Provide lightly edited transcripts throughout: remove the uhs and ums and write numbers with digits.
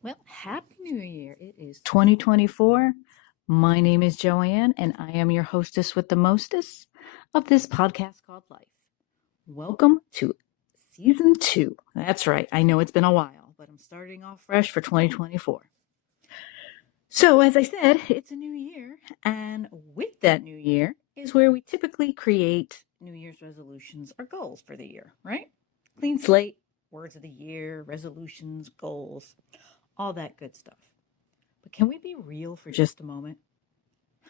Well, Happy New Year. It is 2024. My name is Joanne, and I am your hostess with the mostest of this podcast called Life. Welcome to Season 2. That's right. I know it's been a while, but I'm starting off fresh for 2024. So, as I said, it's a new year, and with that new year is where we typically create New Year's resolutions or goals for the year, right? Clean slate, words of the year, resolutions, goals, all that good stuff. But can we be real for just a moment?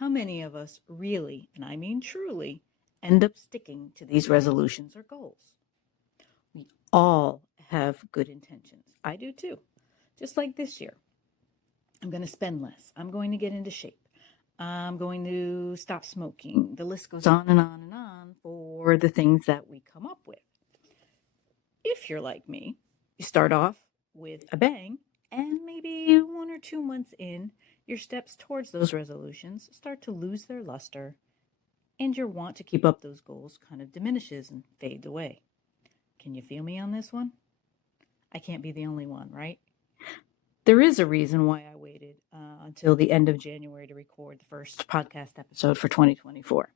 How many of us really, and I mean truly, end up sticking to these resolutions or goals? We all have good intentions. I do too. Just like this year. I'm going to spend less. I'm going to get into shape. I'm going to stop smoking. The list goes on and on and on for the things that we come up with. If you're like me, you start off with a bang, and maybe 1 or 2 months in, your steps towards those resolutions start to lose their luster, and your want to keep up those goals kind of diminishes and fades away. Can you feel me on this one? I can't be the only one, right? There is a reason why I waited until the end of January to record the first podcast episode for 2024.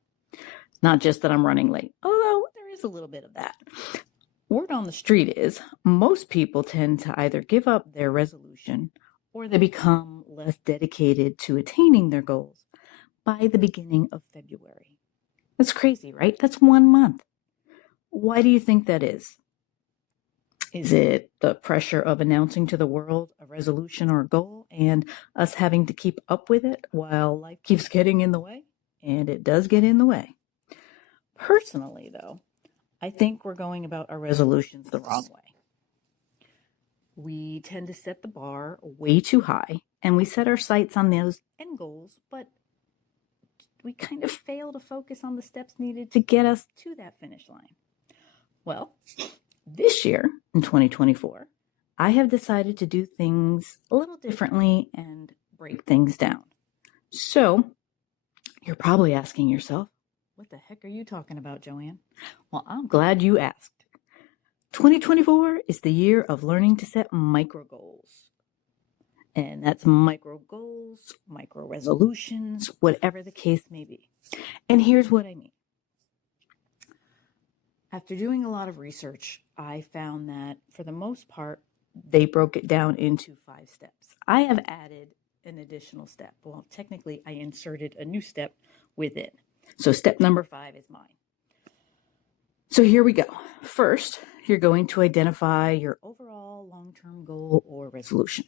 Not just that I'm running late, although there is a little bit of that. Word on the street is most people tend to either give up their resolution or they become less dedicated to attaining their goals by the beginning of February. That's crazy, right? That's 1 month. Why do you think that is? Is it the pressure of announcing to the world a resolution or a goal and us having to keep up with it while life keeps getting in the way? And it does get in the way. Personally, though, I think we're going about our resolutions the wrong way. We tend to set the bar way too high, and we set our sights on those end goals, but we kind of fail to focus on the steps needed to get us to that finish line. Well, this year, in 2024, I have decided to do things a little differently and break things down. So, you're probably asking yourself, what the heck are you talking about, Joanne? Well, I'm glad you asked. 2024 is the year of learning to set micro goals. And that's micro goals, micro resolutions, whatever the case may be. And here's what I mean. After doing a lot of research, I found that for the most part, they broke it down into 5 steps. I have added an additional step. Well, technically, I inserted a new step with it. So step number 5 is mine. So here we go. First, you're going to identify your overall long-term goal or resolution.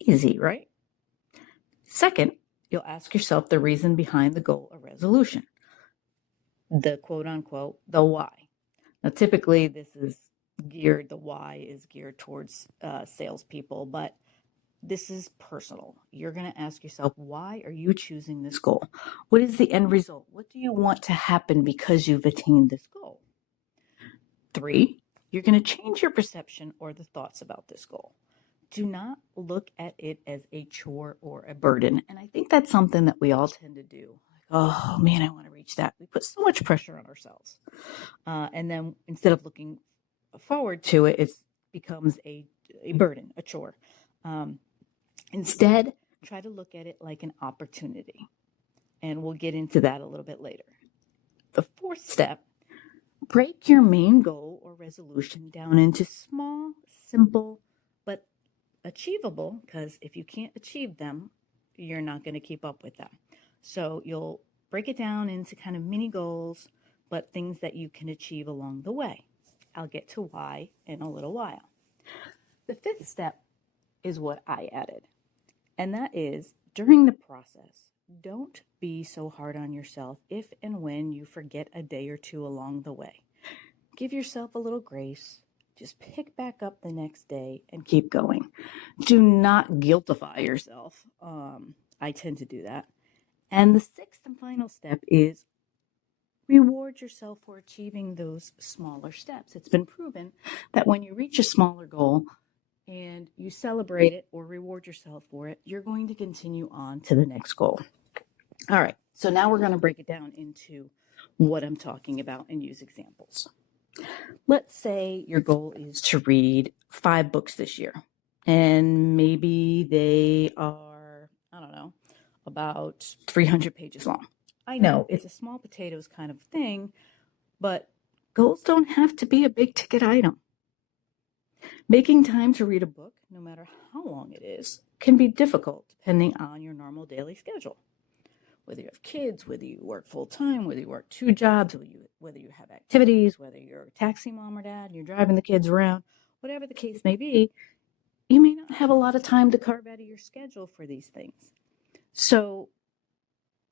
Easy, right? Second, you'll ask yourself the reason behind the goal or resolution. The quote-unquote, the why. Now, typically, the why is geared towards salespeople, but this is personal. You're going to ask yourself, why are you choosing this goal? What is the end result? What do you want to happen because you've attained this goal? 3, you're going to change your perception or the thoughts about this goal. Do not look at it as a chore or a burden. And I think that's something that we all tend to do. Like, oh man, I want to reach that. We put so much pressure on ourselves. And then instead of looking forward to it, it becomes a burden, a chore. Instead, try to look at it like an opportunity. And we'll get into that a little bit later. The 4th step, break your main goal or resolution down into small, simple, but achievable, because if you can't achieve them, you're not going to keep up with them. So you'll break it down into kind of mini goals, but things that you can achieve along the way. I'll get to why in a little while. The 5th step is what I added, and that is during the process, don't be so hard on yourself if and when you forget a day or 2 along the way. Give yourself a little grace. Just pick back up the next day and keep going. Do not guiltify yourself. I tend to do that. And the 6th and final step is reward yourself for achieving those smaller steps. It's been proven that when you reach a smaller goal and you celebrate it or reward yourself for it, you're going to continue on to the next goal. All right, so now we're going to break it down into what I'm talking about and use examples. Let's say your goal is to read 5 books this year. and maybe they are, I don't know, about 300 pages long. I know it's a small potatoes kind of thing, but goals don't have to be a big ticket item. Making time to read a book, no matter how long it is, can be difficult depending on your normal daily schedule. Whether you have kids, whether you work full time, whether you work 2 jobs, whether you have activities, whether you're a taxi mom or dad and you're driving the kids around, whatever the case may be, you may not have a lot of time to carve out of your schedule for these things. So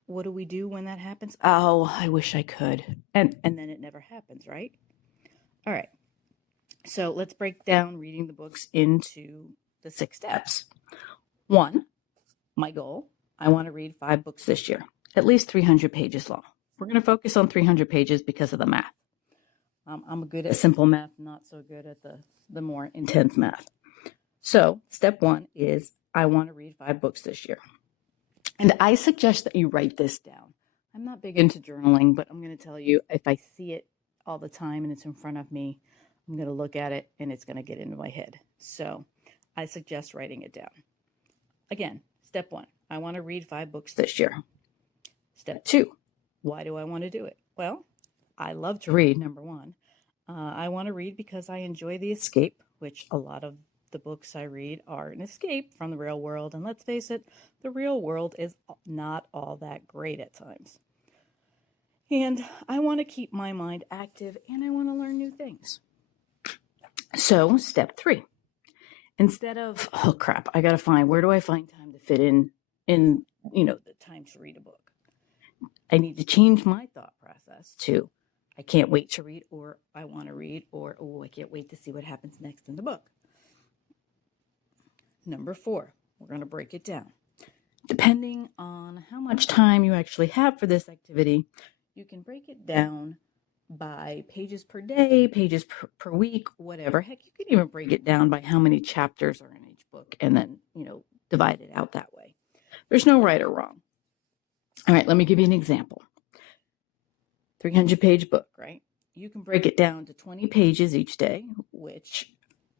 what do we do when that happens? Oh, I wish I could. And then it never happens, right? All right. So let's break down reading the books into the 6 steps. 1, my goal, I want to read 5 books this year, at least 300 pages long. We're going to focus on 300 pages because of the math. I'm good at simple math, not so good at the more intense math. So step 1 is I want to read 5 books this year. And I suggest that you write this down. I'm not big into journaling, but I'm going to tell you, if I see it all the time and it's in front of me, I'm going to look at it and it's going to get into my head. So I suggest writing it down. Again, step 1, I want to read 5 books this year. Step 2, why do I want to do it? Well, I love to read, number 1. I want to read because I enjoy the escape, which a lot of the books I read are an escape from the real world. And let's face it, the real world is not all that great at times. And I want to keep my mind active and I want to learn new things. So step 3, instead of, oh crap, I got to find, where do I find time to fit in, the time to read a book? I need to change my thought process to, I can't wait to read, or I want to read, or, oh, I can't wait to see what happens next in the book. Number 4, we're going to break it down. Depending on how much time you actually have for this activity, you can break it down by pages per day, pages per week, whatever. Heck, you can even break it down by how many chapters are in each book and then, divide it out that way. There's no right or wrong. All right, let me give you an example. 300-page book, right? You can break it down to 20 pages each day, which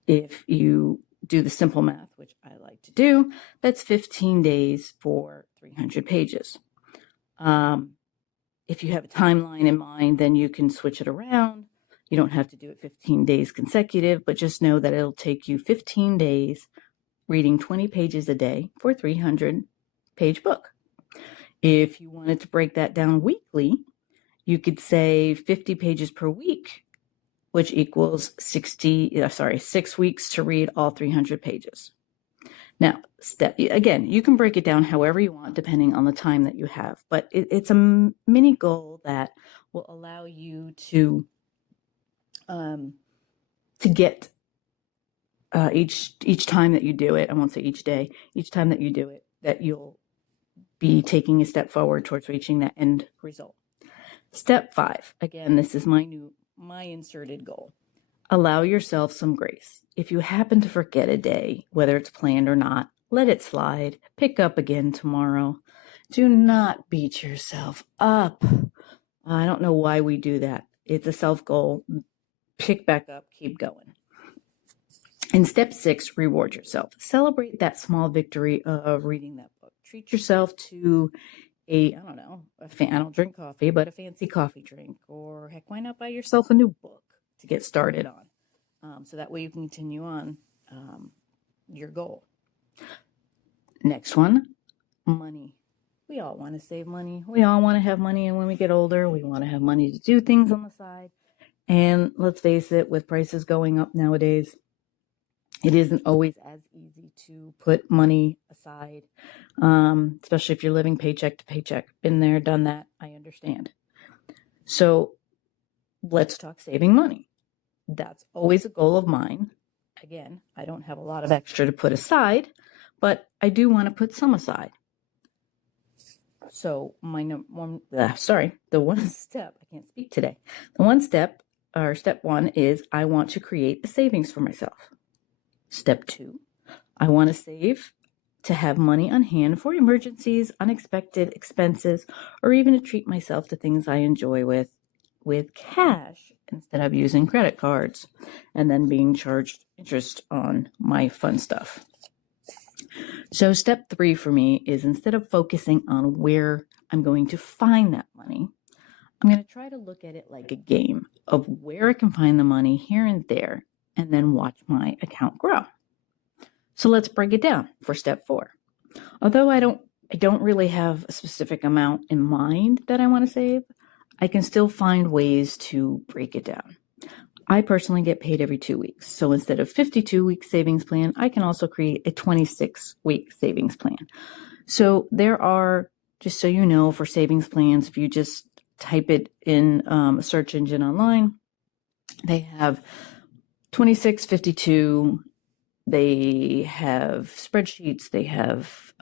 if you do the simple math, which I like to do, that's 15 days for 300 pages. If you have a timeline in mind, then you can switch it around. You don't have to do it 15 days consecutive, but just know that it'll take you 15 days reading 20 pages a day for a 300-page book. If you wanted to break that down weekly, you could say 50 pages per week, which equals 6 weeks to read all 300 pages. Now, again, you can break it down however you want, depending on the time that you have, but it's a mini goal that will allow you to get each time that you do it. I won't say each day. Each time that you do it, that you'll be taking a step forward towards reaching that end result. Step 5. Again, this is my inserted goal. Allow yourself some grace. If you happen to forget a day, whether it's planned or not, let it slide. Pick up again tomorrow. Do not beat yourself up. I don't know why we do that. It's a self-goal. Pick back up. Keep going. And step 6, reward yourself. Celebrate that small victory of reading that book. Treat yourself to I don't drink coffee, but a fancy coffee drink. Or heck, why not buy yourself a new book to get started on? So that way you can continue on your goal. Next one, money. We all want to save money. We all want to have money. And when we get older, we want to have money to do things on the side. And let's face it, with prices going up nowadays, it isn't always as easy to put money aside, especially if you're living paycheck to paycheck. Been there, done that. I understand. So let's talk saving money. That's always a goal of mine. Again, I don't have a lot of extra to put aside, but I do want to put some aside. So the one step, I can't speak today. The one step, or step 1 is I want to create a savings for myself. Step 2, I want to save to have money on hand for emergencies, unexpected expenses, or even to treat myself to things I enjoy with with cash instead of using credit cards and then being charged interest on my fun stuff. So step 3 for me is, instead of focusing on where I'm going to find that money, I'm going to try to look at it like a game of where I can find the money here and there, and then watch my account grow. So let's break it down for step 4. Although I don't really have a specific amount in mind that I want to save, I can still find ways to break it down. I personally get paid every 2 weeks. So instead of 52-week savings plan, I can also create a 26-week savings plan. So there are, just so you know, for savings plans, if you just type it in a search engine online, they have 26, 52, they have spreadsheets, they have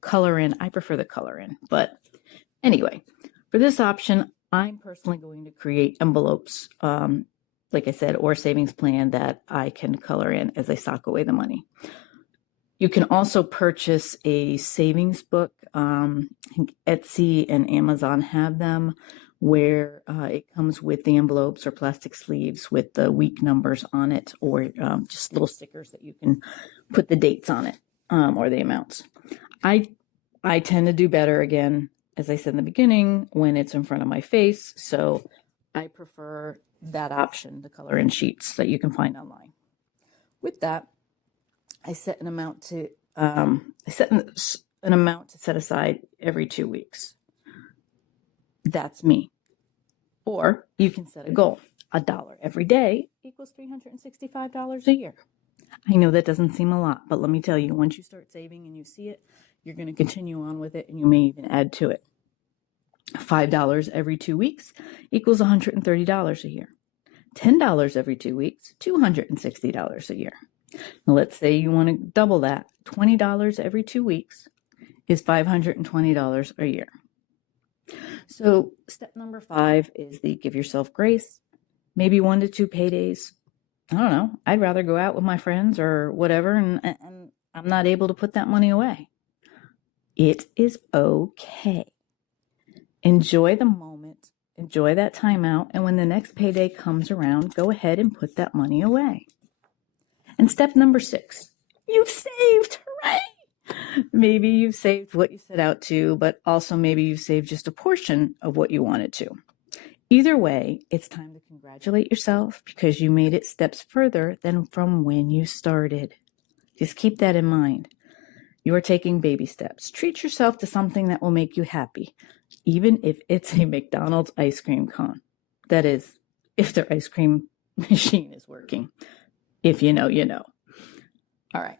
color in. I prefer the color in. But anyway, for this option, I'm personally going to create envelopes, like I said, or a savings plan that I can color in as I sock away the money. You can also purchase a savings book. Etsy and Amazon have them, where it comes with the envelopes or plastic sleeves with the week numbers on it, or just little stickers that you can put the dates on it, or the amounts. I tend to do better, again, as I said in the beginning, when it's in front of my face. So I prefer that option, the color in sheets that you can find online. With that, I set an amount to set aside every 2 weeks. That's me. Or you can set a goal. $1 every day equals $365 a year. I know that doesn't seem a lot, but let me tell you, once you start saving and you see it, you're going to continue on with it, and you may even add to it. $5 every 2 weeks equals $130 a year. $10 every 2 weeks, $260 a year. Now let's say you want to double that. $20 every 2 weeks is $520 a year. So step number 5 is the give yourself grace, maybe 1 to 2 paydays. I don't know. I'd rather go out with my friends or whatever, and I'm not able to put that money away. It is okay. Enjoy the moment, enjoy that time out, and when the next payday comes around, go ahead and put that money away. And step number 6, you've saved, hooray! Maybe you've saved what you set out to, but also maybe you've saved just a portion of what you wanted to. Either way, it's time to congratulate yourself, because you made it steps further than from when you started. Just keep that in mind. You are taking baby steps. Treat yourself to something that will make you happy, even if it's a McDonald's ice cream cone. That is, if their ice cream machine is working. If you know, you know. All right.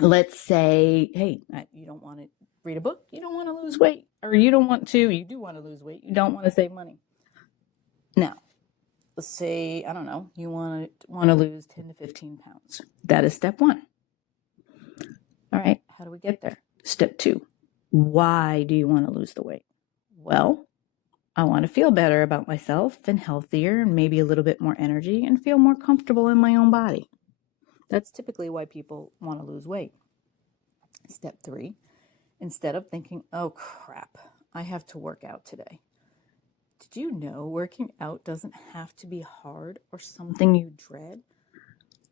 Let's say, hey, you don't want to read a book, you don't want to lose weight, or you do want to lose weight, you don't want to save money. Now, let's say, I don't know, you want to lose 10 to 15 pounds. That is step 1. All right, how do we get there? Step 2, why do you want to lose the weight? Well, I want to feel better about myself and healthier and maybe a little bit more energy and feel more comfortable in my own body. That's typically why people want to lose weight. Step 3, instead of thinking, oh crap, I have to work out today. Did you know working out doesn't have to be hard or something you dread?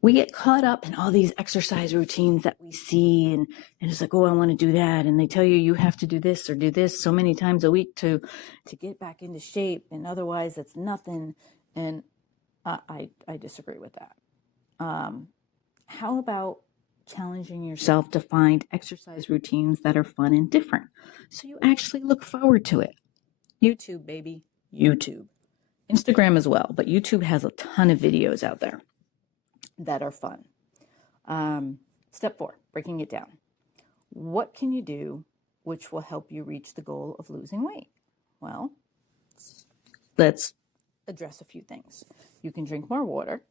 We get caught up in all these exercise routines that we see, and it's like, oh, I want to do that. And they tell you have to do this or do this so many times a week to get back into shape. And otherwise it's nothing. And I disagree with that. How about challenging yourself to find exercise routines that are fun and different, so you actually look forward to it? YouTube, baby. YouTube. Instagram as well, but YouTube has a ton of videos out there that are fun. Step 4, breaking it down. What can you do which will help you reach the goal of losing weight? Well, let's address a few things. You can drink more water.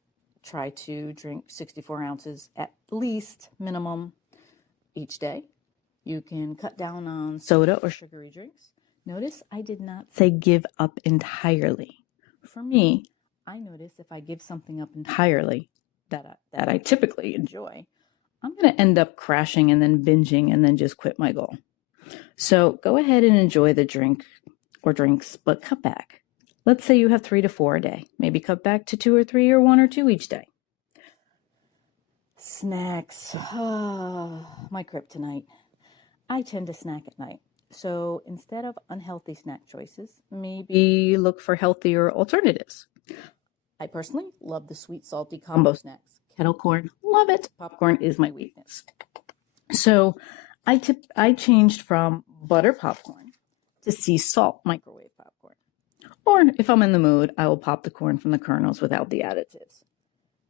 Try to drink 64 ounces at least minimum each day. You can cut down on soda or sugary drinks. Notice I did not say give up entirely. For me, I notice if I give something up entirely that I typically enjoy, I'm going to end up crashing and then binging and then just quit my goal. So go ahead and enjoy the drink or drinks, but cut back. Let's say you have 3 to 4 a day. Maybe cut back to 2 or 3 or 1 or 2 each day. Snacks. My kryptonite. I tend to snack at night. So instead of unhealthy snack choices, maybe look for healthier alternatives. I personally love the sweet, salty combo snacks. Kettle corn, love it. Popcorn is my weakness. So I changed from butter popcorn to sea salt microwave popcorn. Or if I'm in the mood, I will pop the corn from the kernels without the additives.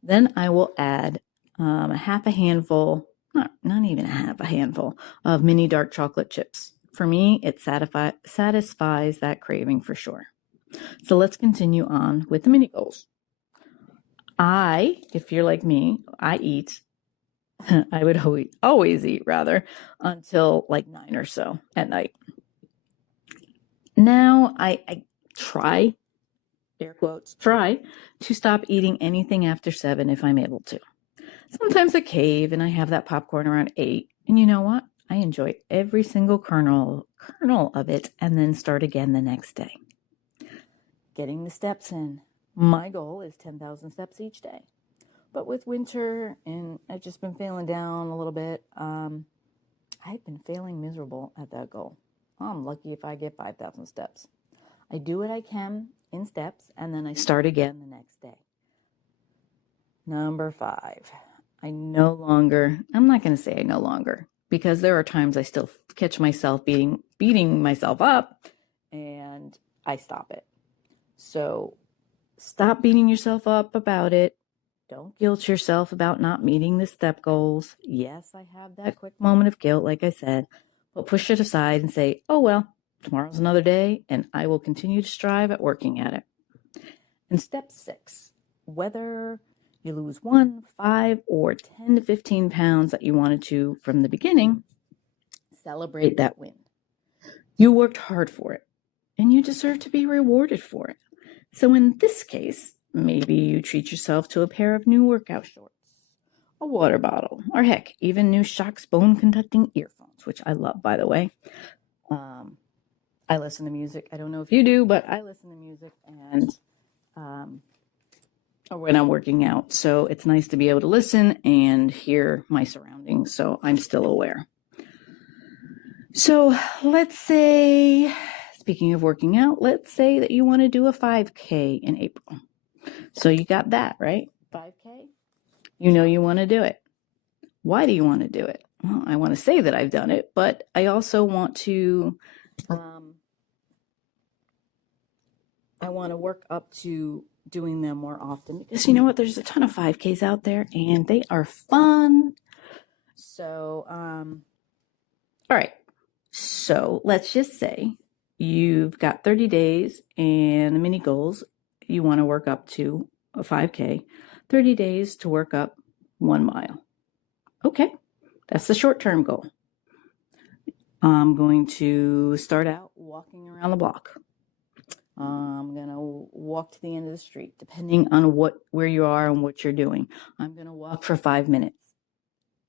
Then I will add a half a handful, not even a half a handful of mini dark chocolate chips. For me, it satisfies that craving for sure. So let's continue on with the mini goals. If you're like me, I eat. I would always eat rather until like 9 or so at night. Now I try, air quotes, try to stop eating anything after 7 if I'm able to. Sometimes I cave and I have that popcorn around 8. And you know what? I enjoy every single kernel of it and then start again the next day. Getting the steps in. My goal is 10,000 steps each day. But with winter and I've just been feeling down a little bit, I've been failing miserable at that goal. I'm lucky if I get 5,000 steps. I do what I can in steps and then I start again the next day. Number 5. I'm not going to say I no longer, because there are times I still catch myself beating myself up and I stop it. So stop beating yourself up about it. Don't guilt yourself about not meeting the step goals. Yes, I have that quick moment of guilt, like I said, but push it aside and say, oh, well, tomorrow's another day and I will continue to strive at working at it. And step 6, whether you lose 1, 5, or 10 to 15 pounds that you wanted to from the beginning, celebrate that win. You worked hard for it, and you deserve to be rewarded for it. So in this case, maybe you treat yourself to a pair of new workout shorts, a water bottle, or heck, even new Shocks bone-conducting earphones, which I love, by the way. I listen to music. I don't know if you do, but I listen to music and or when I'm working out. So it's nice to be able to listen and hear my surroundings, so I'm still aware. So let's say, speaking of working out, let's say that you want to do a 5K in April. So you got that, right? 5K? You know you want to do it. Why do you want to do it? Well, I want to say that I've done it, but I also want to work up to doing them more often, because you know what, there's a ton of 5Ks out there and they are fun. So all right, so let's just say you've got 30 days and the mini goals, you want to work up to a 5K, 30 days to work up 1 mile. Okay, that's the short-term goal. I'm going to start out walking around the block. I'm going to walk to the end of the street, depending on where you are and what you're doing. I'm going to walk for 5 minutes.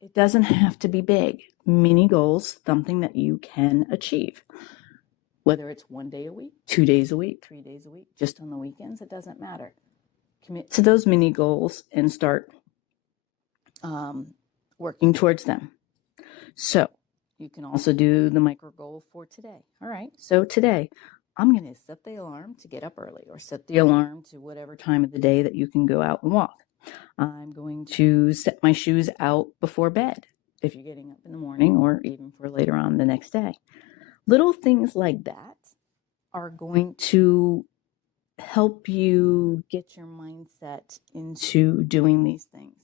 It doesn't have to be big. Mini goals, something that you can achieve. Whether it's 1 day a week, 2 days a week, 3 days a week, just on the weekends, it doesn't matter. Commit to those mini goals and start working towards them. So you can also do the micro goal for today. All right, so today I'm going to set the alarm to get up early, or set the alarm to whatever time of the day that you can go out and walk. I'm going to set my shoes out before bed, if you're getting up in the morning, or even for later on the next day. Little things like that are going to help you get your mindset into doing these things.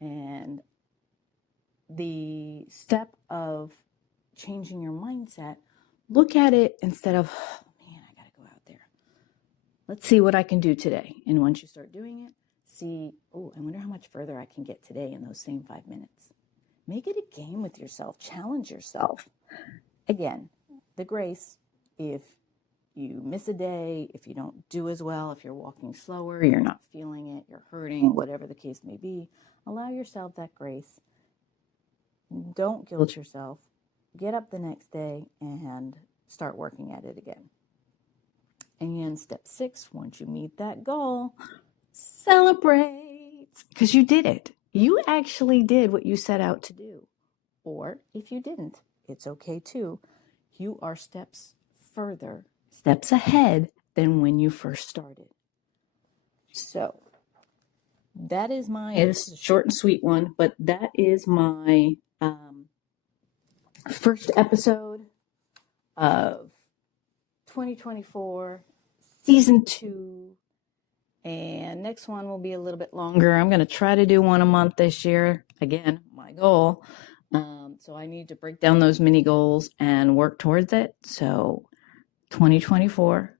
And the step of changing your mindset, look at it instead of, oh man, I got to go out there. Let's see what I can do today. And once you start doing it, see, oh, I wonder how much further I can get today in those same 5 minutes. Make it a game with yourself. Challenge yourself. Again, the grace, if you miss a day, if you don't do as well, if you're walking slower, you're not feeling it, you're hurting, whatever the case may be, allow yourself that grace. Don't guilt yourself. Get up the next day and start working at it again. And step 6, once you meet that goal, celebrate, because you did it. You actually did what you set out to do. Or if you didn't, it's okay too. You are steps ahead than when you first started. So that is this is a short and sweet one, but that is my first episode of 2024, season 2. And next one will be a little bit longer. I'm going to try to do one a month this year. Again, my goal. So I need to break down those mini goals and work towards it. So 2024,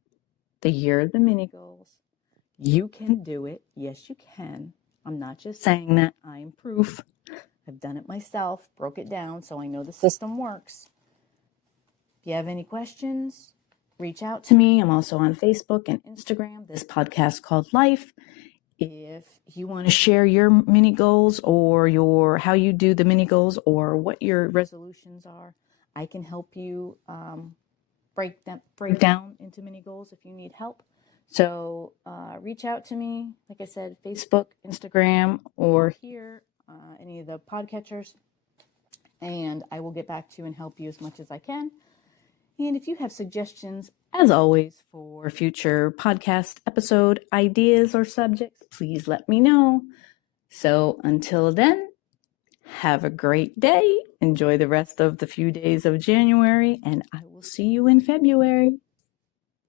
the year of the mini goals. You can do it. Yes, you can. I'm not just saying that. I am proof. I've done it myself, broke it down, so I know the system works. If you have any questions, reach out to me. I'm also on Facebook and Instagram, this podcast called Life. If you want to share your mini goals or how you do the mini goals or what your resolutions are, I can help you break down into mini goals if you need help. So reach out to me, like I said, Facebook, Instagram, or here, any of the podcatchers, and I will get back to you and help you as much as I can. And if you have suggestions, as always, for future podcast episode ideas or subjects, please let me know. So until then, have a great day. Enjoy the rest of the few days of January, and I will see you in February.